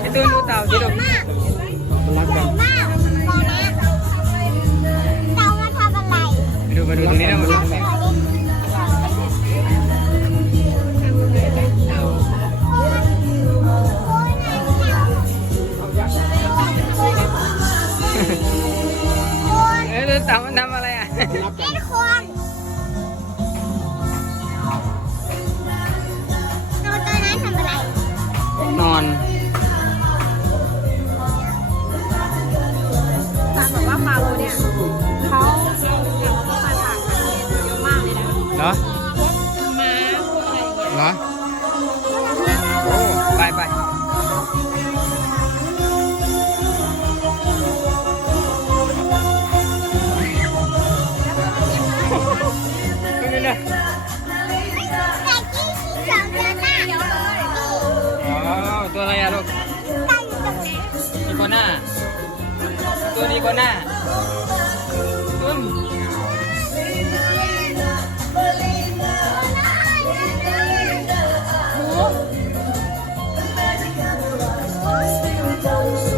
ไอตูนูเต่าสิลูกรักกันดูมาดูตรงนี้นะมาดูตรงนี้เออเต่ามันทำอะไรอะ เลยนะเหรอม้าพวกอะไรอย่างเงี้ยเหรอโอ้ไปไปดูดิเนี่ยแต่กี้ที่สองเดือนหน้าเดี๋ยวเลยอ๋อตัวอะไรอะลูกตั้งอยู่ตรงนี้อีโกน่าตัวนี้โกน่า อื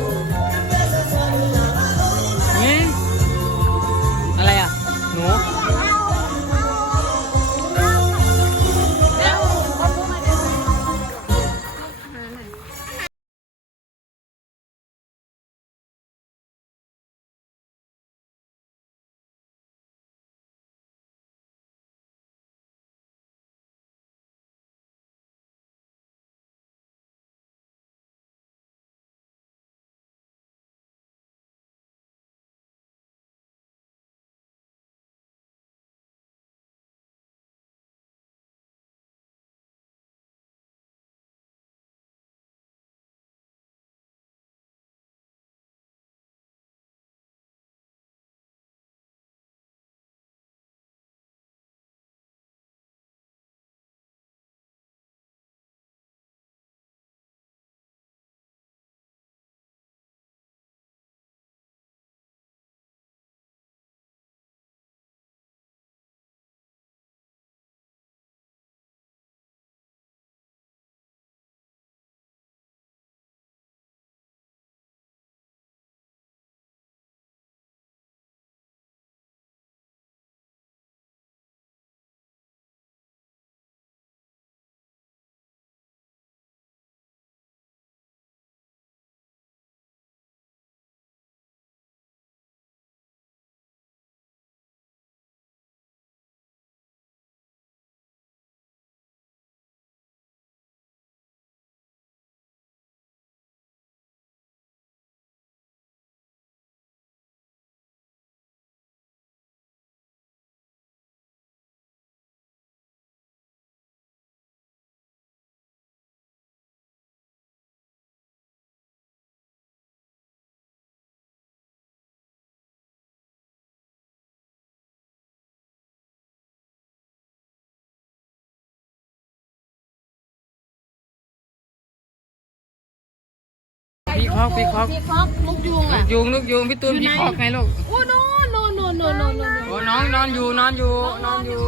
คอกพีคอกพี่ฟอกลูกยุงลูอะ กยุงลูกยุงพี่ตูนอยู่พีไหน คอกไงลูกโอ้โนโนโนโนโนโนโอ้น้องนอนอยู่นอนอยู่นอนอยู่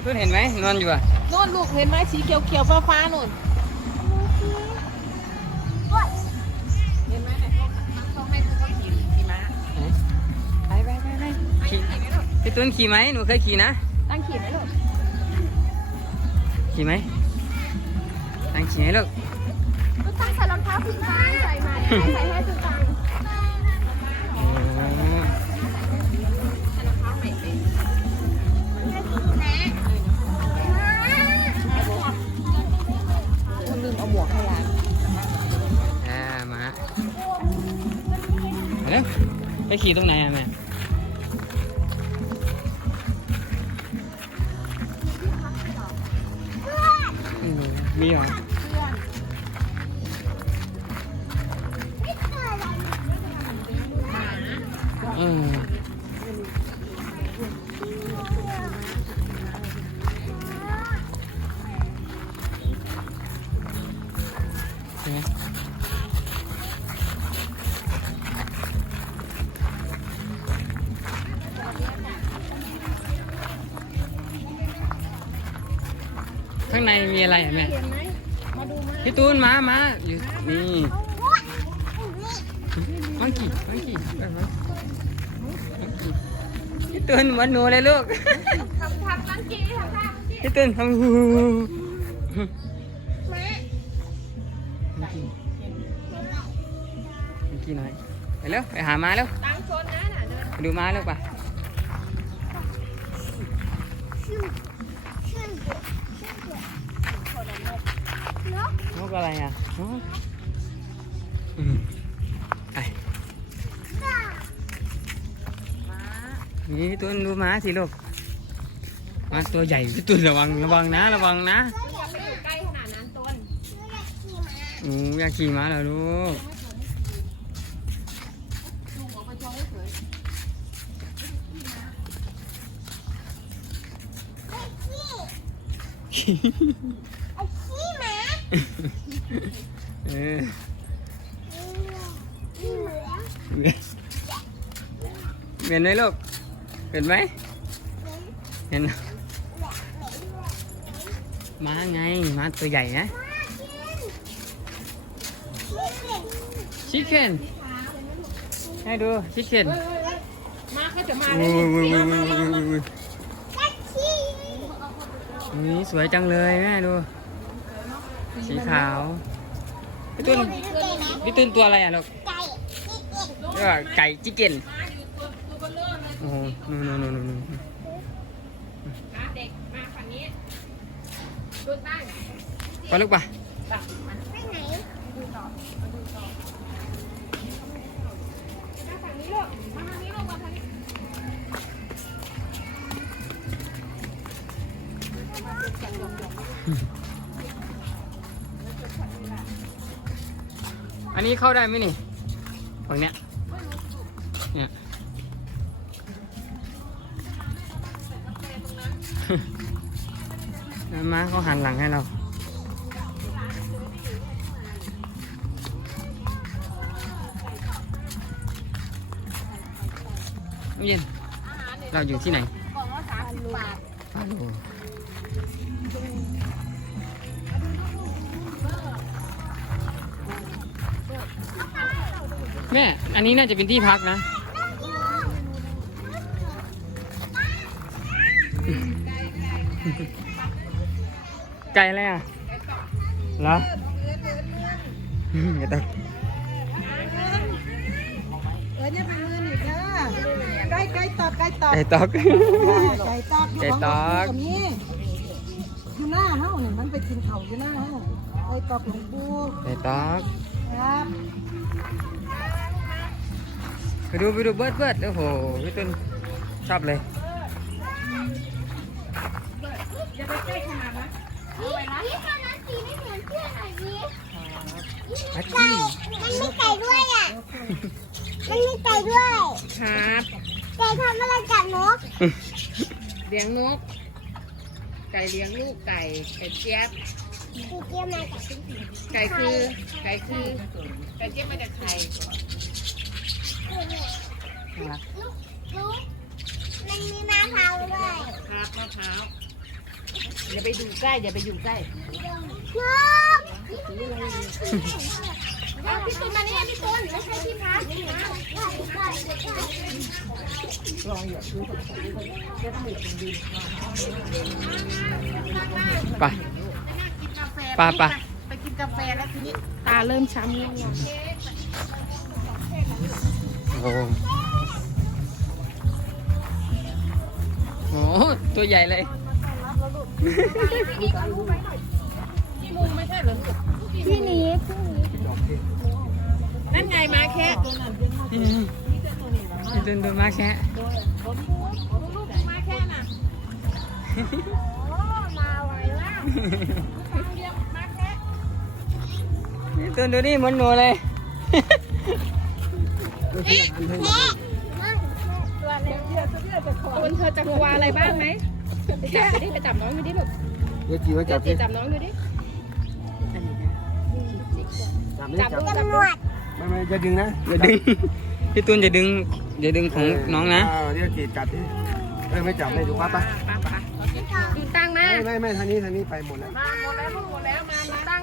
เพื่อนเห็นไหมนอนอยู่อะโน่นลูกเห็นไหมสีเขียวเขียวฟ้าฟ้าๆโน่นเห็นไหมเนี่ยเขาเขาให้เขาขี่ขี่ม้าไปไปไปไปขี่พี่ตูนขี่ไหมหนูเคยขี่นะตั้งขี่ไหมลูกขี่ไหมตั้งขี่ไหมลูกตุ๊ก ลืมเอาหมวกให้ยานอ่ามาเร็วไปขี่ตรงไหนอะแม่ ข้างในมีอะไรอะแม่เห็นไหมมาดูมาพี่ตูนมามาอยู่นี่มังกี้มังกี้ไปมังกี้พี่ตูนเหมือนหนูเลยลูกทำทำลังกี้ทำทำพี่ตูนทำฮูมังกี้มังกี้หน่อยไปเร็วไปหาม้าเร็วตั้งโซนนะน่ะเดินไปดูม้าเร็วป่ะ นกอะไรอะนกอืมไปนี่พี่ตุนดูม้าสิลูกม้าตัวใหญ่พี่ตุนระวังระวังนะ ระวังนะอย่าไปอยู่ใกล้ขนาดนั้นต้นอืออยากขี่ม้าเหรอลูก เฉยเออเห็นไหมลูก เห็นไหม เห็นม้าไงม้าตัวใหญ่นะ ชิคเก้นให้ดู ชิคเก้นมาเขาจะมาโอ้เลยยนี่โอ้ยโอ้ยโอ้ยโอ้ยโอ้ยนี่สวยจังเลยแม่ดู สีขาวพี่ตุ้นพี่ตุ้นตัวอะไรอะลูกเรียกว่าไก่จิกเก้นโอ้โหนู่นนู่นนู่นนู่นมาเด็กมาฝั่งนี้ต้นตั้งไปลูกป่ะตักมาดูต่อมาดูต่อมาฝั่งนี้ลูกมาทางนี้ลูกมาทางนี้อั นนี้เข้าได้ไหมนี่ฝั่งเนี้ยเนี่ยแล้วม้าเขาหันหลังให้เราน้ำเย็นเราอยู่ที่ไหน แม่ อันนี้น่าจะเป็นที่พักนะ ไก่อะไรอะเหรออย่าตกเออเนี่ยเป็นเงินอีกเด้อไก่ไก่ตอกไก่ตอกไก่ตอกไก่ตอกอยู่ไก่ของตอกหลวงปู่กับนี่อยู่หน้าเฮาเนี่ยมันไปกินเขาอยู่หน้าเฮาไก่ตอกหลวงปู่ไก่ตอกครับ ไปดูไปดูเบิร์ดเบิร์ดโอ้โหพี่ตุนชอบเลยอย่าไปใกล้ขนาดนั้นนี่ตอนนั้นสีไม่เหมือนเพื่อนหน่อยดิฮักกี้มันมีไก่ด้วยอะ มันมีไก่ด้วยครับไก่ทำอะไรกับนกเลี้ยงนก ไก่เลี้ยงลูกไก่ไก่เจี๊ยบสีเกียวมากับสีไก่คือไก่คือไก่เจี๊ยบมาจากไข่ ลูกลูกมันมีมะพร้าวด้วยครับมะพร้าวอย่าไปดูใกล้อย่าไปอยู่ใกล้นกเอาพี่ตุนมาเนี่ยพี่ตุนไม่ใช่พี่พักนี่นะไปไปไปไปกินกาแฟแล้วทีนี้ตาเริ่มช้ำแล้ว โอ้โหโอ้โหตัวใหญ่เลยที่มุมไม่ใช่เหรอลูกพี่นี้นั่นไงมาแค่พี่ตุนดูมากแค่ลูกมาแค่น่ะโอ้มาไวมากเรียกมาแค่พี่ตุนดูนี่เหมือนหนูเลยตัวเล็ก คนเธอจะกลัวอะไรบ้างไหมไปจับดิไปจับน้องดูดิลูกเดี๋ยวจีว่าเดี๋จัยวบจีดิจับน้องดูดิจับดิจับจับไม่ไม่จะดึงนะอย่าดึงพี่ตุนอย่าดึงอย่าดึงของน้องนะเดี๋ยวจีจับดิเอ้ไม่จับไม่ดูป้าป้าป้าป้าดูตั้งมาไม่ไม่ไม่ทางนี้ทางนี้ไปหมดแล้วหมดแล้วหมดแล้วมาตั้ง